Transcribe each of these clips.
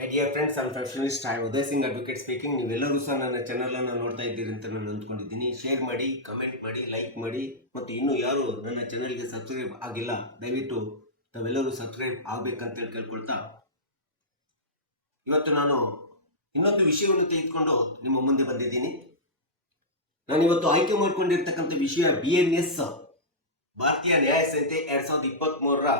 My dear friends and professionalist I Uday Singh advocate speaking. ನೀವೆಲ್ಲರೂ ಸಹ ನನ್ನ ಚಾನಲನ್ನು ನೋಡ್ತಾ ಇದ್ದೀರಿ ಅಂತ ನಾನು ಅಂದ್ಕೊಂಡಿದ್ದೀನಿ. ಶೇರ್ ಮಾಡಿ, ಕಮೆಂಟ್ ಮಾಡಿ, ಲೈಕ್ ಮಾಡಿ, ಮತ್ತು ಇನ್ನೂ ಯಾರು ನನ್ನ ಚಾನಲ್ಗೆ ಸಬ್ಸ್ಕ್ರೈಬ್ ಆಗಿಲ್ಲ ದಯವಿಟ್ಟು ತಾವೆಲ್ಲರೂ ಸಬ್ಸ್ಕ್ರೈಬ್ ಆಗಬೇಕಂತೇಳಿ ಕೇಳ್ಕೊಳ್ತಾ, ಇವತ್ತು ನಾನು ಇನ್ನೊಂದು ವಿಷಯವನ್ನು ತೆಗೆದುಕೊಂಡು ನಿಮ್ಮ ಮುಂದೆ ಬಂದಿದ್ದೀನಿ. ನಾನು ಇವತ್ತು ಆಯ್ಕೆ ಮಾಡಿಕೊಂಡಿರ್ತಕ್ಕಂಥ ವಿಷಯ BNS ಭಾರತೀಯ ನ್ಯಾಯ ಸಂಹಿತೆ 2023ರ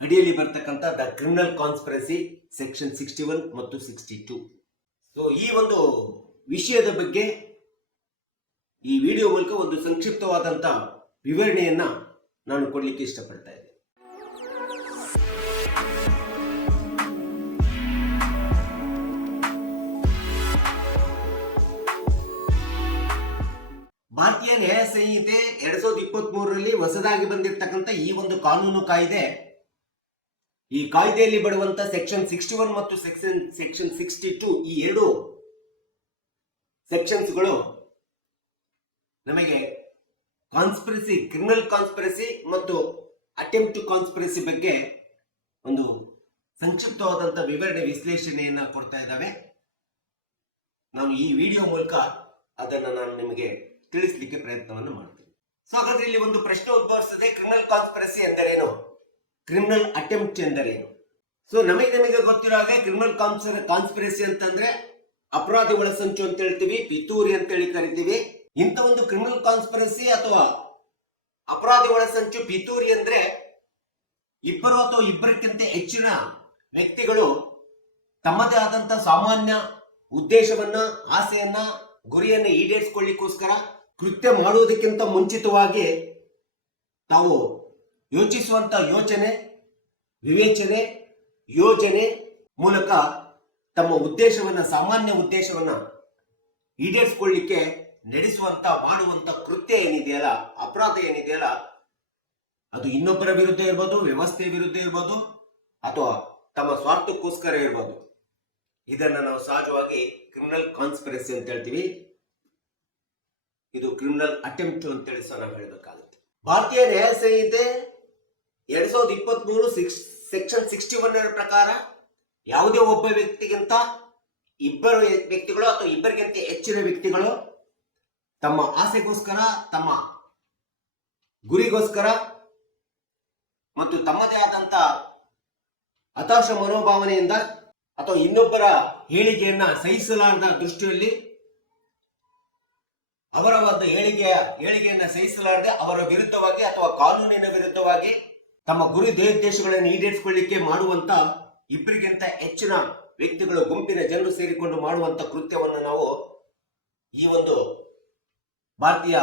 ಅಡಿಯಲ್ಲಿ ಬರ್ತಕ್ಕಂಥ ದ ಕ್ರಿಮಿನಲ್ ಕಾನ್ಸ್ಪಿರಸಿ ಸೆಕ್ಷನ್ 61 ಮತ್ತು 62. ಸೊ ಈ ಒಂದು ವಿಷಯದ ಬಗ್ಗೆ ಈ ವಿಡಿಯೋ ಮೂಲಕ ಒಂದು ಸಂಕ್ಷಿಪ್ತವಾದಂಥ ವಿವರಣೆಯನ್ನ ನಾನು ಕೊಡಲಿಕ್ಕೆ ಇಷ್ಟಪಡ್ತಾ ಇದ್ದೇನೆ. ಭಾರತೀಯ ನ್ಯಾಯ ಸಂಹಿತೆ 2023ರಲ್ಲಿ ಹೊಸದಾಗಿ ಬಂದಿರತಕ್ಕಂಥ ಈ ಒಂದು ಕಾನೂನು ಕಾಯ್ದೆ, ಈ ಕಾಯ್ದೆಯಲ್ಲಿ ಬರುವಂತ ಸೆಕ್ಷನ್ 61 ಮತ್ತು ಸೆಕ್ಷನ್ 62 ಈ ಎರಡು ಸೆಕ್ಷನ್ಸ್ಗಳು ನಮಗೆ ಕಾನ್ಸ್ಪಿರಸಿ, ಕ್ರಿಮಿನಲ್ ಕಾನ್ಸ್ಪಿರಸಿ ಮತ್ತು ಅಟೆಂಪ್ಟ್ ಟು ಕಾನ್ಸ್ಪಿರಸಿ ಬಗ್ಗೆ ಒಂದು ಸಂಕ್ಷಿಪ್ತವಾದಂಥ ವಿವರಣೆ, ವಿಶ್ಲೇಷಣೆಯನ್ನ ಕೊಡ್ತಾ ಇದ್ದಾವೆ. ನಾನು ಈ ವಿಡಿಯೋ ಮೂಲಕ ಅದನ್ನು ನಾನು ನಿಮಗೆ ತಿಳಿಸಲಿಕ್ಕೆ ಪ್ರಯತ್ನವನ್ನು ಮಾಡ್ತೀನಿ. ಸೊ ಹಾಗಾದ್ರೆ ಇಲ್ಲಿ ಒಂದು ಪ್ರಶ್ನೆ ಉದ್ಭವಿಸುತ್ತದೆ, ಕ್ರಿಮಿನಲ್ ಕಾನ್ಸ್ಪಿರಸಿ ಎಂದರೇನು, ಕ್ರಿಮಿನಲ್ ಅಟೆಂಪ್ಟ್ ಎಂದರೇನು? ಸೊ ನಮಗೆ ಗೊತ್ತಿರೋ ಹಾಗೆ ಕ್ರಿಮಿನಲ್ ಕಾನ್ಸ್ಪಿರಸಿ ಅಂತಂದ್ರೆ ಅಪರಾಧಿ ಒಳಸಂಚು ಅಂತ ಹೇಳ್ತೀವಿ, ಪಿತೂರಿ ಅಂತೇಳಿ ಕರಿತೀವಿ. ಇಂಥ ಒಂದು ಕ್ರಿಮಿನಲ್ ಕಾನ್ಸ್ಪಿರಸಿ ಅಥವಾ ಅಪರಾಧಿ ಒಳಸಂಚು, ಪಿತೂರಿ ಅಂದ್ರೆ ಇಬ್ಬರು ಅಥವಾ ಇಬ್ಬರಕ್ಕಿಂತ ಹೆಚ್ಚಿನ ವ್ಯಕ್ತಿಗಳು ತಮ್ಮದೇ ಆದಂತ ಸಾಮಾನ್ಯ ಉದ್ದೇಶವನ್ನ, ಆಸೆಯನ್ನ, ಗುರಿಯನ್ನ ಈಡೇರಿಸಿಕೊಳ್ಳಿಕ್ಕೋಸ್ಕರ ಕೃತ್ಯ ಮಾಡುವುದಕ್ಕಿಂತ ಮುಂಚಿತವಾಗಿ ತಾವು ಯೋಚಿಸುವಂತ ಯೋಚನೆ, ವಿವೇಚನೆ, ಯೋಜನೆ ಮೂಲಕ ತಮ್ಮ ಉದ್ದೇಶವನ್ನ, ಸಾಮಾನ್ಯ ಉದ್ದೇಶವನ್ನ ಈಡೇರಿಸಿಕೊಳ್ಳಿಕ್ಕೆ ನಡೆಸುವಂತ, ಮಾಡುವಂತ ಕೃತ್ಯ ಏನಿದೆಯಲ್ಲ, ಅಪರಾಧ ಏನಿದೆಯಲ್ಲ, ಅದು ಇನ್ನೊಬ್ಬರ ವಿರುದ್ಧ ಇರ್ಬೋದು, ವ್ಯವಸ್ಥೆಯ ವಿರುದ್ಧ ಇರ್ಬೋದು, ಅಥವಾ ತಮ್ಮ ಸ್ವಾರ್ಥಕ್ಕೋಸ್ಕರ ಇರ್ಬೋದು. ಇದನ್ನ ನಾವು ಸಹಜವಾಗಿ ಕ್ರಿಮಿನಲ್ ಕಾನ್ಸ್ಪಿರಸಿ ಅಂತ ಹೇಳ್ತೀವಿ. ಇದು ಕ್ರಿಮಿನಲ್ ಅಟೆಂಪ್ಟ್ ಅಂತೇಳಿ ಸಹ ನಾವು ಹೇಳಬೇಕಾಗುತ್ತೆ. ಭಾರತೀಯ ನ್ಯಾಯ ಸಂಹಿತೆ 2023 ಸೆಕ್ಷನ್ 61 ಪ್ರಕಾರ ಯಾವುದೇ ಒಬ್ಬ ವ್ಯಕ್ತಿಗಿಂತ ಇಬ್ಬರು ವ್ಯಕ್ತಿಗಳು ಅಥವಾ ಇಬ್ಬರಿಗಿಂತ ಹೆಚ್ಚಿನ ವ್ಯಕ್ತಿಗಳು ತಮ್ಮ ಆಸೆಗೋಸ್ಕರ, ತಮ್ಮ ಗುರಿಗೋಸ್ಕರ ಮತ್ತು ತಮ್ಮದೇ ಆದಂತ ಹತಾಶ ಮನೋಭಾವನೆಯಿಂದ ಅಥವಾ ಇನ್ನೊಬ್ಬರ ಹೇಳಿಕೆಯನ್ನ ಸಹಿಸಲಾರದ ದೃಷ್ಟಿಯಲ್ಲಿ, ಅವರ ಒಂದು ಹೇಳಿಕೆಯನ್ನ ಸಹಿಸಲಾರದೆ ಅವರ ವಿರುದ್ಧವಾಗಿ ಅಥವಾ ಕಾನೂನಿನ ವಿರುದ್ಧವಾಗಿ ತಮ್ಮ ಗುರಿ ಧ್ಯೇಯೋದ್ದೇಶಗಳನ್ನು ಈಡೇರಿಸಿಕೊಳ್ಳಿಕ್ಕೆ ಮಾಡುವಂತ ಇಬ್ಬರಿಗಿಂತ ಹೆಚ್ಚಿನ ವ್ಯಕ್ತಿಗಳು, ಗುಂಪಿನ ಜನರು ಸೇರಿಕೊಂಡು ಮಾಡುವಂತ ಕೃತ್ಯವನ್ನು ನಾವು ಈ ಒಂದು ಭಾರತೀಯ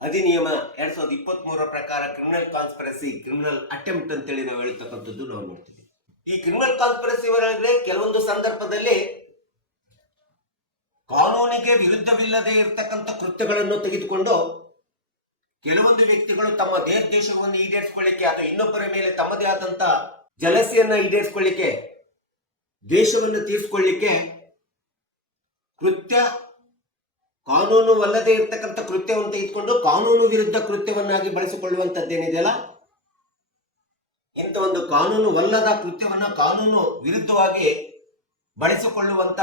ಅಧಿನಿಯಮ 2023 ಪ್ರಕಾರ ಕ್ರಿಮಿನಲ್ ಕಾನ್ಸ್ಪಿರಸಿ, ಕ್ರಿಮಿನಲ್ ಅಟೆಂಪ್ಟ್ ಅಂತೇಳಿ ನಾವು ಹೇಳ್ತಕ್ಕಂಥದ್ದು ನಾವು ನೋಡ್ತೀವಿ. ಈ ಕ್ರಿಮಿನಲ್ ಕಾನ್ಸ್ಪಿರಸಿ ಒಳಗಡೆ ಕೆಲವೊಂದು ಸಂದರ್ಭದಲ್ಲಿ ಕಾನೂನಿಗೆ ವಿರುದ್ಧವಿಲ್ಲದೆ ಇರತಕ್ಕಂಥ ಕೃತ್ಯಗಳನ್ನು ತೆಗೆದುಕೊಂಡು ಕೆಲವೊಂದು ವ್ಯಕ್ತಿಗಳು ತಮ್ಮ ದೇಶವನ್ನು ಈಡೇರಿಸಿಕೊಳ್ಳಿಕ್ಕೆ ಅಥವಾ ಇನ್ನೊಬ್ಬರ ಮೇಲೆ ತಮ್ಮದೇ ಆದಂತ ಜಲಸಿಯನ್ನ ಈಡೇರಿಸಿಕೊಳ್ಳಿಕ್ಕೆ, ದ್ವೇಷವನ್ನು ತೀರಿಸಿಕೊಳ್ಳಿಕ್ಕೆ ಕೃತ್ಯ, ಕಾನೂನುವಲ್ಲದೆ ಇರತಕ್ಕಂಥ ಕೃತ್ಯವನ್ನು ತೆಗೆದುಕೊಂಡು ಕಾನೂನು ವಿರುದ್ಧ ಕೃತ್ಯವನ್ನಾಗಿ ಬಳಸಿಕೊಳ್ಳುವಂತದ್ದೇನಿದೆಯಲ್ಲ, ಇಂಥ ಒಂದು ಕಾನೂನುವಲ್ಲದ ಕೃತ್ಯವನ್ನ ಕಾನೂನು ವಿರುದ್ಧವಾಗಿ ಬಳಸಿಕೊಳ್ಳುವಂತ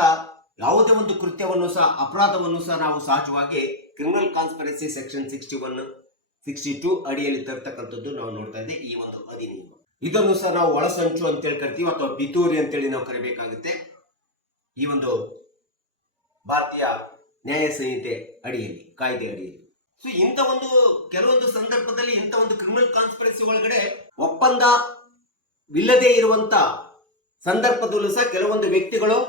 ಯಾವುದೇ ಒಂದು ಕೃತ್ಯವನ್ನು ಸಹ, ಅಪರಾಧವನ್ನು ಸಹ ನಾವು ಸಹಜವಾಗಿ ಕ್ರಿಮಿನಲ್ ಕಾನ್ಸ್ಪಿರಸಿ ಸೆಕ್ಷನ್ 61, 62 ಅಡಿಯಲ್ಲಿ ತರ್ತಕ್ಕಂಥದ್ದು ನಾವು ನೋಡ್ತಾ ಇದ್ದೇವೆ. ಈ ಒಂದು ಅಧಿನಿಯಮ ಇದನ್ನು ಸಹ ನಾವು ಒಳಸಂಚು ಅಂತೇಳಿ ಕರಿತೀವಿ ಅಥವಾ ಪಿತೂರಿ ಅಂತೇಳಿ ನಾವು ಕರಿಬೇಕಾಗುತ್ತೆ ಈ ಒಂದು ಭಾರತೀಯ ನ್ಯಾಯ ಸಂಹಿತೆ ಅಡಿಯಲ್ಲಿ, ಕಾಯ್ದೆ ಅಡಿಯಲ್ಲಿ. ಸೊ ಇಂಥ ಒಂದು ಕೆಲವೊಂದು ಸಂದರ್ಭದಲ್ಲಿ ಇಂಥ ಒಂದು ಕ್ರಿಮಿನಲ್ ಕಾನ್ಸ್ಪಿರಸಿ ಒಳಗಡೆ ಒಪ್ಪಂದವಿಲ್ಲದೆ ಇರುವಂತ ಸಂದರ್ಭದಲ್ಲೂ ಸಹ ಕೆಲವೊಂದು ವ್ಯಕ್ತಿಗಳು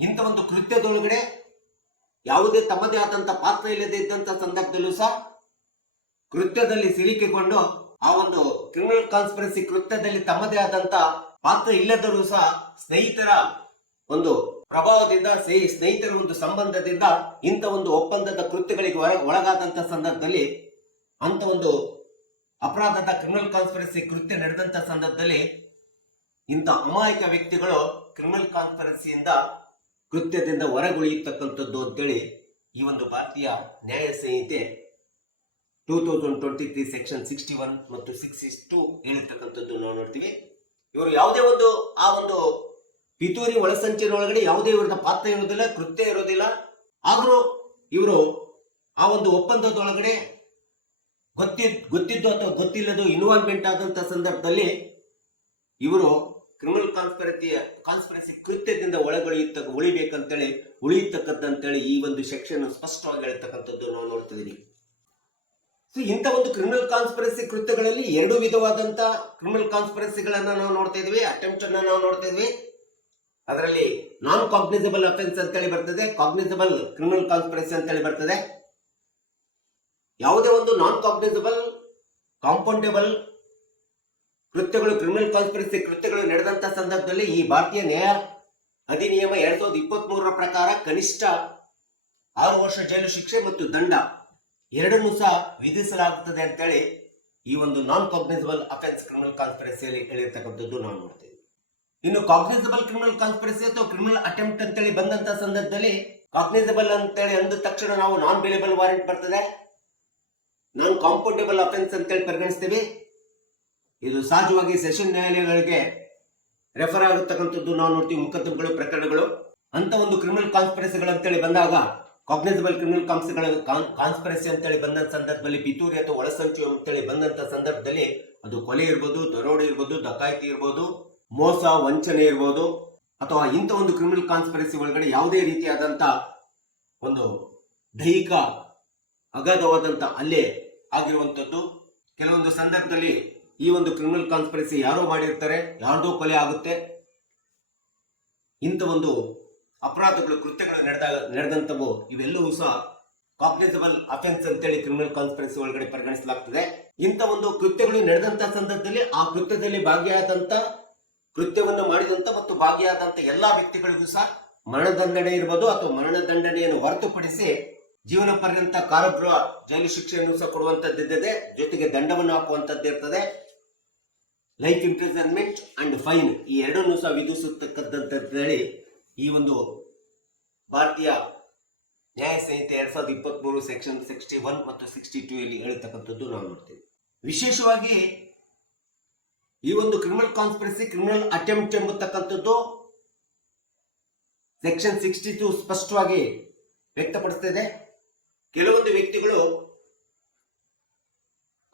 ಇಂಥ ಒಂದು ಕೃತ್ಯದೊಳಗಡೆ ಯಾವುದೇ ತಮ್ಮದೇ ಆದಂತ ಪಾತ್ರ ಇಲ್ಲದೆ ಇದ್ದಂತ ಸಂದರ್ಭದಲ್ಲೂ ಸಹ ಕೃತ್ಯದಲ್ಲಿ ಸಿಲುಕಿಕೊಂಡು ಆ ಒಂದು ಕ್ರಿಮಿನಲ್ ಕಾನ್ಸ್ಪಿರಸಿ ಕೃತ್ಯದಲ್ಲಿ ತಮ್ಮದೇ ಆದಂತ ಪಾತ್ರ ಇಲ್ಲದರೂ ಸಹ ಸ್ನೇಹಿತರ ಒಂದು ಪ್ರಭಾವದಿಂದ, ಸ್ನೇಹಿತರ ಒಂದು ಸಂಬಂಧದಿಂದ ಇಂಥ ಒಂದು ಒಪ್ಪಂದದ ಕೃತ್ಯಗಳಿಗೆ ಒಳಗಾದಂತ ಸಂದರ್ಭದಲ್ಲಿ, ಅಂತ ಒಂದು ಅಪರಾಧದ ಕ್ರಿಮಿನಲ್ ಕಾನ್ಸ್ಪಿರಸಿ ಕೃತ್ಯ ನಡೆದಂತ ಸಂದರ್ಭದಲ್ಲಿ ಇಂಥ ಅಮಾಯಕ ವ್ಯಕ್ತಿಗಳು ಕ್ರಿಮಿನಲ್ ಕಾನ್ಸ್ಪಿರಸಿಯಿಂದ, ಕೃತ್ಯದಿಂದ ಹೊರಗುಳಿಯತಕ್ಕಂಥದ್ದು ಅಂತೇಳಿ ಈ ಒಂದು ಭಾರತೀಯ ನ್ಯಾಯ ಸಂಹಿತೆ 2023 ಸೆಕ್ಷನ್ 61 ಮತ್ತು 62 ಹೇಳಿರ್ತಕ್ಕಂಥದ್ದು ನಾವು ನೋಡ್ತೀವಿ. ಇವರು ಯಾವುದೇ ಒಂದು ಆ ಒಂದು ಪಿತೂರಿ ಒಳಸಂಚಿನೊಳಗಡೆ ಯಾವುದೇ ಇವ್ರದ ಪಾತ್ರ ಇರೋದಿಲ್ಲ, ಕೃತ್ಯ ಇರೋದಿಲ್ಲ. ಆದ್ರೂ ಇವರು ಆ ಒಂದು ಒಪ್ಪಂದದೊಳಗಡೆ ಗೊತ್ತಿದ್ದು ಅಥವಾ ಗೊತ್ತಿಲ್ಲದು ಇನ್ವಾಲ್ವ್ಮೆಂಟ್ ಆದಂತ ಸಂದರ್ಭದಲ್ಲಿ ಇವರು ಕ್ರಿಮಿನಲ್ ಕಾನ್ಸ್ಪಿರಸಿ ಕೃತ್ಯದಿಂದ ಉಳಿಯತಕ್ಕಂತೇಳಿ ಈ ಒಂದು ಸೆಕ್ಷನ್ ಸ್ಪಷ್ಟವಾಗಿ ಹೇಳ್ತಕ್ಕಂಥದ್ದು ನಾವು ನೋಡ್ತಿದೀವಿ. ಸೊ ಇಂಥ ಒಂದು ಕ್ರಿಮಿನಲ್ ಕಾನ್ಸ್ಪಿರಸಿ ಕೃತ್ಯಗಳಲ್ಲಿ ಎರಡು ವಿಧವಾದಂತ ಕ್ರಿಮಿನಲ್ ಕಾನ್ಸ್ಪಿರಸಿಗಳನ್ನ ನಾವು ನೋಡ್ತಾ ಇದೀವಿ. ಅಟೆಂಪ್ಟ್ ಅನ್ನ ನಾವು ನೋಡ್ತಾ ಇದ್ವಿ. ಅದರಲ್ಲಿ ನಾನ್ ಕಾಗ್ನಿಸಬಲ್ ಅಫೆನ್ಸ್ ಅಂತೇಳಿ ಬರ್ತದೆ, ಕಾಗ್ನಿಸಬಲ್ ಕ್ರಿಮಿನಲ್ ಕಾನ್ಸ್ಪಿರಸಿ ಅಂತೇಳಿ ಬರ್ತದೆ. ಯಾವುದೇ ಒಂದು ನಾನ್ ಕಾಗ್ನಿಸಬಲ್ ಕಾಂಪೌಂಡೇಬಲ್ ಕೃತ್ಯಗಳು, ಕ್ರಿಮಿನಲ್ ಕಾನ್ಸ್ಪಿರಸಿ ಕೃತ್ಯಗಳು ನಡೆದಂತ ಸಂದರ್ಭದಲ್ಲಿ ಈ ಭಾರತೀಯ ನ್ಯಾಯ ಅಧಿನಿಯಮ 2023 ಪ್ರಕಾರ ಕನಿಷ್ಠ 6 ವರ್ಷ ಜೈಲು ಶಿಕ್ಷೆ ಮತ್ತು ದಂಡ ಎರಡನ್ನೂ ಸಹ ವಿಧಿಸಲಾಗುತ್ತದೆ ಅಂತೇಳಿ ಈ ಒಂದು ನಾನ್ ಕಾಗ್ನಿಸಬಲ್ ಅಫೆನ್ಸ್ ಕ್ರಿಮಿನಲ್ ಕಾನ್ಸ್ಪಿರಸಿಯಲ್ಲಿ ಹೇಳಿರ್ತಕ್ಕಂಥದ್ದು ನಾವು ನೋಡ್ತೀವಿ. ಇನ್ನು ಕಾಗ್ನಿಸಬಲ್ ಕ್ರಿಮಿನಲ್ ಕಾನ್ಸ್ಪಿರಸಿ ಅಥವಾ ಕ್ರಿಮಿನಲ್ ಅಟೆಂಪ್ಟ್ ಅಂತೇಳಿ ಬಂದಂತ ಸಂದರ್ಭದಲ್ಲಿ ಕಾಗ್ನಿಸಬಲ್ ಅಂತೇಳಿ ಅಂದ ತಕ್ಷಣ ನಾವು ನಾನ್ ಬೇಲೇಬಲ್ ವಾರೆಂಟ್ ಬರ್ತದೆ, ನಾನ್ ಕಾಂಪೌಂಡೇಬಲ್ ಅಫೆನ್ಸ್ ಅಂತೇಳಿ ಪರಿಗಣಿಸ್ತೀವಿ. ಇದು ಸಹಜವಾಗಿ ಸೆಷನ್ ನ್ಯಾಯಾಲಯಗಳಿಗೆ ರೆಫರ್ ಆಗತಕ್ಕಂಥದ್ದು ನಾವು ನೋಡ್ತೀವಿ. ಮೊಕದ್ದಮೆಗಳು, ಪ್ರಕರಣಗಳು ಅಂತ ಒಂದು ಕ್ರಿಮಿನಲ್ ಕಾನ್ಸ್ಪಿರಸಿಗಳು ಅಂತೇಳಿ ಬಂದಾಗ ಕಾಗ್ನಿಸಬಲ್ ಕ್ರಿಮಿನಲ್ ಕಾನ್ಸ್ಪಿರಸಿ ಅಂತೇಳಿ ಬಂದ ಸಂದರ್ಭದಲ್ಲಿ, ಪಿತೂರಿ ಅಥವಾ ಒಳಸಂಚು ಅಂತೇಳಿ ಬಂದಂತ ಸಂದರ್ಭದಲ್ಲಿ ಅದು ಕೊಲೆ ಇರ್ಬೋದು, ದರೋಡೆ ಇರ್ಬೋದು, ಡಕಾಯಿತಿ ಇರ್ಬೋದು, ಮೋಸ ವಂಚನೆ ಇರ್ಬೋದು, ಅಥವಾ ಇಂಥ ಒಂದು ಕ್ರಿಮಿನಲ್ ಕಾನ್ಸ್ಪಿರಸಿ ಒಳಗಡೆ ಯಾವುದೇ ರೀತಿಯಾದಂತ ಒಂದು ದೈಹಿಕ ಅಗಾಧವಾದಂತ ಹಲ್ಲೆ ಆಗಿರುವಂತದ್ದು. ಕೆಲವೊಂದು ಸಂದರ್ಭದಲ್ಲಿ ಈ ಒಂದು ಕ್ರಿಮಿನಲ್ ಕಾನ್ಸ್ಪಿರಸಿ ಯಾರೋ ಮಾಡಿರ್ತಾರೆ, ಯಾರ್ದೋ ಕೊಲೆ ಆಗುತ್ತೆ. ಇಂಥ ಒಂದು ಅಪರಾಧಗಳು, ಕೃತ್ಯಗಳು ನಡೆದಂತವು ಇವೆಲ್ಲವೂ ಸಹ ಕಾಗ್ನಿಸಬಲ್ ಅಫೆನ್ಸ್ ಅಂತೇಳಿ ಕ್ರಿಮಿನಲ್ ಕಾನ್ಸ್ಪಿರಸಿ ಒಳಗಡೆ ಪರಿಗಣಿಸಲಾಗ್ತದೆ. ಇಂಥ ಒಂದು ಕೃತ್ಯಗಳು ನಡೆದಂತ ಸಂದರ್ಭದಲ್ಲಿ ಆ ಕೃತ್ಯದಲ್ಲಿ ಭಾಗಿಯಾದಂತ, ಕೃತ್ಯವನ್ನು ಮಾಡಿದಂತ ಮತ್ತು ಭಾಗಿಯಾದಂತ ಎಲ್ಲಾ ವ್ಯಕ್ತಿಗಳಿಗೂ ಸಹ ಮರಣದಂಡನೆ ಇರ್ಬೋದು ಅಥವಾ ಮರಣದಂಡನೆಯನ್ನು ಹೊರತುಪಡಿಸಿ ಜೀವನ ಪರ್ಯಂತ ಕಾರಾಗೃಹ ಜೈಲು ಶಿಕ್ಷೆಯನ್ನು ಸಹ ಕೊಡುವಂತದ್ದಿದೆ, ಜೊತೆಗೆ ದಂಡವನ್ನು ಹಾಕುವಂತದ್ದು ಇರ್ತದೆ. ಲೈಫ್ ಇಂಪ್ರಿಸನ್ಮೆಂಟ್ ಅಂಡ್ ಫೈನ್ ಈ ಎರಡನ್ನೂ ಸಹ ವಿಧಿಸುತ್ತಕ್ಕಂಥ ಹೇಳಿ ಈ ಒಂದು ಭಾರತೀಯ ನ್ಯಾಯ ಸಂಹಿತೆ 2023 ಸೆಕ್ಷನ್ 61 ಮತ್ತು 62 ಇಲ್ಲಿ ಹೇಳಿರ್ತಕ್ಕಂಥದ್ದು ನಾವು ನೋಡ್ತೀವಿ. ವಿಶೇಷವಾಗಿ ಈ ಒಂದು ಕ್ರಿಮಿನಲ್ ಕಾನ್ಸ್ಪಿರಸಿ, ಕ್ರಿಮಿನಲ್ ಅಟೆಂಪ್ಟ್ ಎಂಬತಕ್ಕಂಥದ್ದು ಸೆಕ್ಷನ್ 62 ಸ್ಪಷ್ಟವಾಗಿ ವ್ಯಕ್ತಪಡಿಸ್ತಿದೆ. ಕೆಲವೊಂದು ವ್ಯಕ್ತಿಗಳು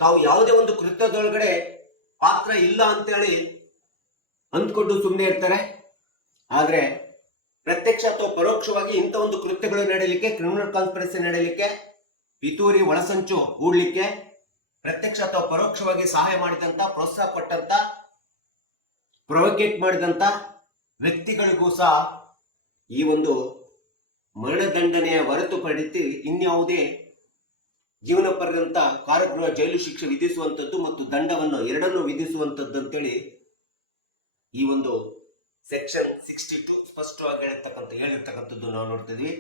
ತಾವು ಯಾವುದೇ ಒಂದು ಕೃತ್ಯದೊಳಗಡೆ ಪಾತ್ರ ಇಲ್ಲ ಅಂತೇಳಿ ಅಂದ್ಕೊಂಡು ಸುಮ್ಮನೆ ಇರ್ತಾರೆ. ಆದ್ರೆ ಪ್ರತ್ಯಕ್ಷ ಅಥವಾ ಪರೋಕ್ಷವಾಗಿ ಇಂಥ ಒಂದು ಕೃತ್ಯಗಳು ನಡೆಯಲಿಕ್ಕೆ, ಕ್ರಿಮಿನಲ್ ಕಾನ್ಸ್ಪಿರಸಿ ನಡೆಯಲಿಕ್ಕೆ, ಪಿತೂರಿ ಒಳಸಂಚು ಹೂಡ್ಲಿಕ್ಕೆ ಪ್ರತ್ಯಕ್ಷ ಅಥವಾ ಪರೋಕ್ಷವಾಗಿ ಸಹಾಯ ಮಾಡಿದಂತ, ಪ್ರೋತ್ಸಾಹ ಕೊಟ್ಟಂತ, ಪ್ರೊವೋಕೇಟ್ ಮಾಡಿದಂತ ವ್ಯಕ್ತಿಗಳಿಗೂ ಸಹ ಈ ಒಂದು ಮರಣದಂಡನೆಯ ಹೊರತುಪಡಿಸಿ ಇನ್ಯಾವುದೇ ಜೀವನ ಪರ್ಯಂತ ಕಾರಾಗೃಹ ಜೈಲು ಶಿಕ್ಷೆ ವಿಧಿಸುವಂತದ್ದು ಮತ್ತು ದಂಡವನ್ನು ಎರಡನ್ನೂ ವಿಧಿಸುವಂತದ್ದು ಅಂತೇಳಿ ಈ ಒಂದು ಸೆಕ್ಷನ್ 62 ಸ್ಪಷ್ಟವಾಗಿ ಹೇಳಿರ್ತಕ್ಕಂಥದ್ದು ನಾವು ನೋಡ್ತಿದ್ವಿ.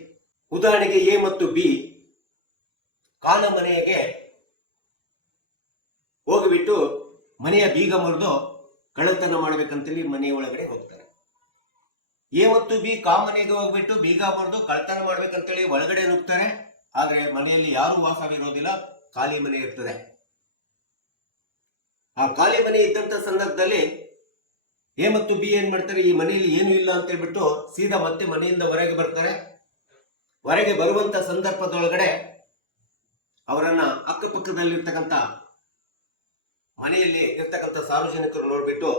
ಉದಾಹರಣೆಗೆ ಎ ಮತ್ತು ಬಿ ಕಾನ ಮನೆಗೆ ಹೋಗಿಬಿಟ್ಟು ಮನೆಯ ಬೀಗ ಮುರಿದು ಕಳ್ಳತನ ಮಾಡ್ಬೇಕಂತೇಳಿ ಮನೆಯ ಒಳಗಡೆ ಹೋಗ್ತಾರೆ. ಎ ಮತ್ತು ಬಿ ಮನೆಗೆ ಹೋಗ್ಬಿಟ್ಟು ಬೀಗ ಮುರಿದು ಕಳ್ಳತನ ಮಾಡ್ಬೇಕಂತೇಳಿ ಒಳಗಡೆ ನುಗ್ತಾರೆ. ಆದ್ರೆ ಮನೆಯಲ್ಲಿ ಯಾರು ವಾಸವಿರೋದಿಲ್ಲ, ಖಾಲಿ ಮನೆ ಇರ್ತದೆ. ಆ ಖಾಲಿ ಮನೆ ಇದ್ದಂತ ಸಂದರ್ಭದಲ್ಲಿ ಎ ಮತ್ತು ಬಿ ಏನ್ ಮಾಡ್ತಾರೆ, ಈ ಮನೆಯಲ್ಲಿ ಏನು ಇಲ್ಲ ಅಂತ ಹೇಳ್ಬಿಟ್ಟು ಸೀದಾ ಮತ್ತೆ ಮನೆಯಿಂದ ಹೊರಗೆ ಬರ್ತಾರೆ. ಹೊರಗೆ ಬರುವಂತ ಸಂದರ್ಭದೊಳಗಡೆ ಅವರನ್ನ ಅಕ್ಕಪಕ್ಕದಲ್ಲಿರ್ತಕ್ಕಂಥ ಮನೆಯಲ್ಲಿ ಇರ್ತಕ್ಕಂಥ ಸಾರ್ವಜನಿಕರು ನೋಡ್ಬಿಟ್ಟು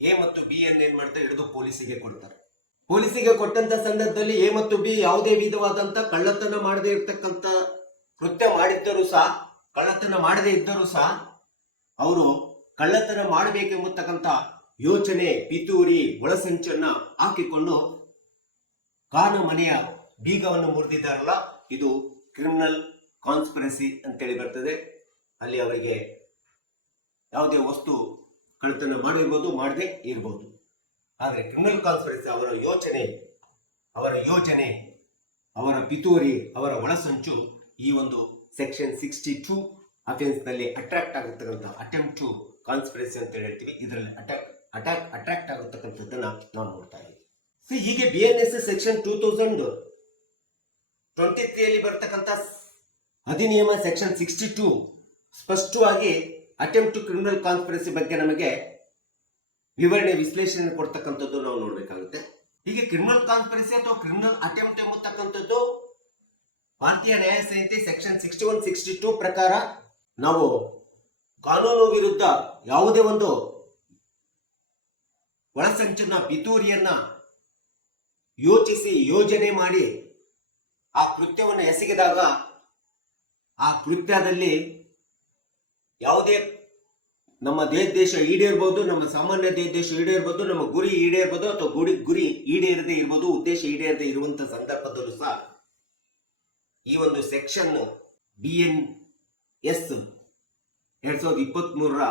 ಎ ಮತ್ತು ಬಿ ಏನ್ ಮಾಡ್ತಾರೆ, ಹಿಡಿದು ಪೊಲೀಸಿಗೆ ಕೊಡ್ತಾರೆ. ಪೊಲೀಸಿಗೆ ಕೊಟ್ಟಂತ ಸಂದರ್ಭದಲ್ಲಿ ಎ ಮತ್ತು ಬಿ ಯಾವುದೇ ವಿಧವಾದಂತ ಕಳ್ಳತನ ಮಾಡದೇ ಇರ್ತಕ್ಕಂಥ ಕೃತ್ಯ ಮಾಡಿದ್ದರೂ ಸಹ, ಕಳ್ಳತನ ಮಾಡದೇ ಇದ್ದರೂ ಸಹ ಅವರು ಕಳ್ಳತನ ಮಾಡಬೇಕೆಂಬತಕ್ಕಂಥ ಯೋಚನೆ, ಪಿತೂರಿ ಒಳಸಂಚನ್ನ ಹಾಕಿಕೊಂಡು ಕಾನ ಮನೆಯ ಬೀಗವನ್ನು ಮುರಿದಿದ್ದಾರಲ್ಲ, ಇದು ಕ್ರಿಮಿನಲ್ ಕಾನ್ಸ್ಪಿರಸಿ ಅಂತೇಳಿ ಬರ್ತದೆ. ಅಲ್ಲಿ ಅವರಿಗೆ ಯಾವುದೇ ವಸ್ತು ಕಳ್ಳತನ ಮಾಡಿರ್ಬೋದು, ಮಾಡದೆ ಇರ್ಬೋದು. ಆದರೆ ಕ್ರಿಮಿನಲ್ ಕಾನ್ಸ್ಪಿರಸಿ ಅವರ ಯೋಚನೆ, ಅವರ ಪಿತೂರಿ, ಅವರ ಒಳಸಂಚು ಈ ಒಂದು ಸೆಕ್ಷನ್ 62 ಅಫೆನ್ಸ್ ನಲ್ಲಿ ಅಟ್ರಾಕ್ಟ್ ಆಗಿರ್ತಕ್ಕಂಥ ಅಟೆಂಪ್ಟ್ ಟು ಕಾನ್ಸ್ಪಿರಸಿ ಅಂತ ಹೇಳ್ತೀವಿ. ಇದರಲ್ಲಿ ಅಟ್ರಾಕ್ಟ್ ಆಗಿರ್ತಕ್ಕಂಥದ್ದನ್ನ ನಾವು ನೋಡ್ತಾ ಇದ್ದೀವಿ. ಹೀಗೆ BNS ಸೆಕ್ಷನ್ 2023 ಅಲ್ಲಿ ಬರ್ತಕ್ಕಂಥ ಅಧಿನಿಯಮ ಸೆಕ್ಷನ್ 62 ಸ್ಪಷ್ಟವಾಗಿ ಅಟೆಂಪ್ಟ್ ಟು ಕ್ರಿಮಿನಲ್ ಕಾನ್ಸ್ಪಿರಸಿ ಬಗ್ಗೆ ನಮಗೆ ವಿವರಣೆ ವಿಶ್ಲೇಷಣೆ ಕೊಡ್ತಕ್ಕಂಥದ್ದು ನಾವು ನೋಡ್ಬೇಕಾಗುತ್ತೆ. ಹೀಗೆ ಕ್ರಿಮಿನಲ್ ಕಾನ್ಸ್ಪಿರಸಿ ಅಥವಾ ಕ್ರಿಮಿನಲ್ ಅಟೆಂಪ್ಟ್ ಎಂಬತಕ್ಕಂಥದ್ದು ಭಾರತೀಯ ನ್ಯಾಯ ಸಂಹಿತೆ ಸೆಕ್ಷನ್ 61-62 ಪ್ರಕಾರ ನಾವು ಕಾನೂನು ವಿರುದ್ಧ ಯಾವುದೇ ಒಂದು ಒಳಸಂಚನ್ನ ಪಿತೂರಿಯನ್ನ ಯೋಚಿಸಿ ಯೋಜನೆ ಮಾಡಿ ಆ ಕೃತ್ಯವನ್ನು ಎಸಗಿದಾಗ ಆ ಕೃತ್ಯದಲ್ಲಿ ಯಾವುದೇ ನಮ್ಮ ದೇಶ ಈಡೇರ್ಬೋದು, ನಮ್ಮ ಸಾಮಾನ್ಯ ದೇಶ ಈಡೇರ್ಬೋದು, ನಮ್ಮ ಗುರಿ ಈಡೇರ್ಬೋದು ಅಥವಾ ಗುರಿ ಈಡೇರದೆ ಇರ್ಬೋದು, ಉದ್ದೇಶ ಈಡೇರದೆ ಇರುವಂತ ಸಂದರ್ಭದಲ್ಲೂ ಸಹ ಈ ಒಂದು ಸೆಕ್ಷನ್ BNS 2023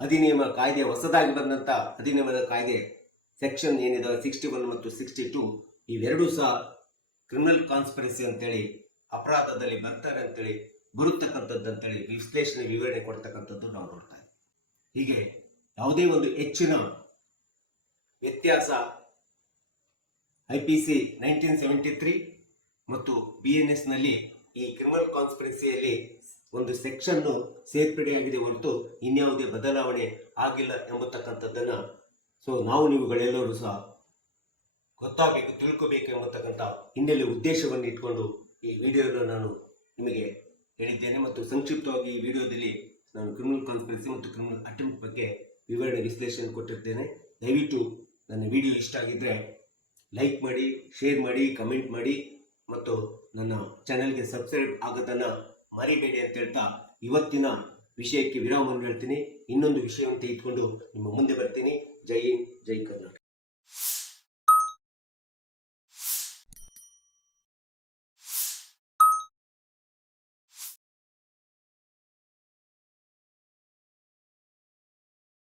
ಅಧಿನಿಯಮ ಕಾಯ್ದೆ, ಹೊಸದಾಗಿ ಬಂದಂತ ಅಧಿನಿಯಮದ ಕಾಯ್ದೆ ಸೆಕ್ಷನ್ ಏನಿದೆ 61 ಮತ್ತು 62 ಇವೆರಡೂ ಸಹ ಕ್ರಿಮಿನಲ್ ಕಾನ್ಸ್ಪಿರಸಿ ಅಂತೇಳಿ ಅಪರಾಧದಲ್ಲಿ ಬರ್ತಾರೆ ಅಂತೇಳಿ ಬರುತ್ತಕ್ಕಂಥದ್ದು ಅಂತೇಳಿ ವಿಶ್ಲೇಷಣೆ ವಿವರಣೆ ಕೊಡ್ತಕ್ಕಂಥದ್ದು ನಾವು ನೋಡ್ತಾ ಇದ್ದೀವಿ. ಹೀಗೆ ಯಾವುದೇ ಒಂದು ಹೆಚ್ಚಿನ ವ್ಯತ್ಯಾಸ IPC 1973 ಮತ್ತು BNS ನಲ್ಲಿ ಈ ಕ್ರಿಮಿನಲ್ ಕಾನ್ಸ್ಪಿರಸಿಯಲ್ಲಿ ಒಂದು ಸೆಕ್ಷನ್ ಸೇರ್ಪಡೆಯಾಗಿದೆ ಹೊರತು ಇನ್ಯಾವುದೇ ಬದಲಾವಣೆ ಆಗಿಲ್ಲ ಎಂಬತಕ್ಕಂಥದ್ದನ್ನ ನಾವು ನೀವುಗಳೆಲ್ಲರೂ ಸಹ ಗೊತ್ತಾಗಬೇಕು, ತಿಳ್ಕೋಬೇಕು ಎಂಬತಕ್ಕಂಥ ಹಿನ್ನೆಲೆ ಉದ್ದೇಶವನ್ನು ಇಟ್ಕೊಂಡು ಈ ವಿಡಿಯೋನ ನಾನು ನಿಮಗೆ ಹೇಳಿದ್ದೇನೆ. ಮತ್ತು ಸಂಕ್ಷಿಪ್ತವಾಗಿ ಈ ವಿಡಿಯೋದಲ್ಲಿ ನಾನು ಕ್ರಿಮಿನಲ್ ಕಾನ್ಸ್ಪಿರಸಿ ಮತ್ತು ಕ್ರಿಮಿನಲ್ ಅಟೆಂಪ್ಟ್ ಬಗ್ಗೆ ವಿವರಣೆ ವಿಶ್ಲೇಷಣೆ ಕೊಟ್ಟಿರ್ತೇನೆ. ದಯವಿಟ್ಟು ನನ್ನ ವಿಡಿಯೋ ಇಷ್ಟ ಆಗಿದ್ದರೆ ಲೈಕ್ ಮಾಡಿ, ಶೇರ್ ಮಾಡಿ, ಕಮೆಂಟ್ ಮಾಡಿ ಮತ್ತು ನನ್ನ ಚಾನೆಲ್ಗೆ ಸಬ್ಸ್ಕ್ರೈಬ್ ಆಗೋದನ್ನು ಮರಿಬೇಡಿ ಅಂತ ಹೇಳ್ತಾ ಇವತ್ತಿನ ವಿಷಯಕ್ಕೆ ವಿರಾಮವನ್ನು ಹೇಳ್ತೀನಿ. ಇನ್ನೊಂದು ವಿಷಯವನ್ನು ತೆಗೆದುಕೊಂಡು ನಿಮ್ಮ ಮುಂದೆ ಬರ್ತೀನಿ. ಜೈ ಹಿಂದ್, ಜೈ ಕರ್ನಾಟಕ.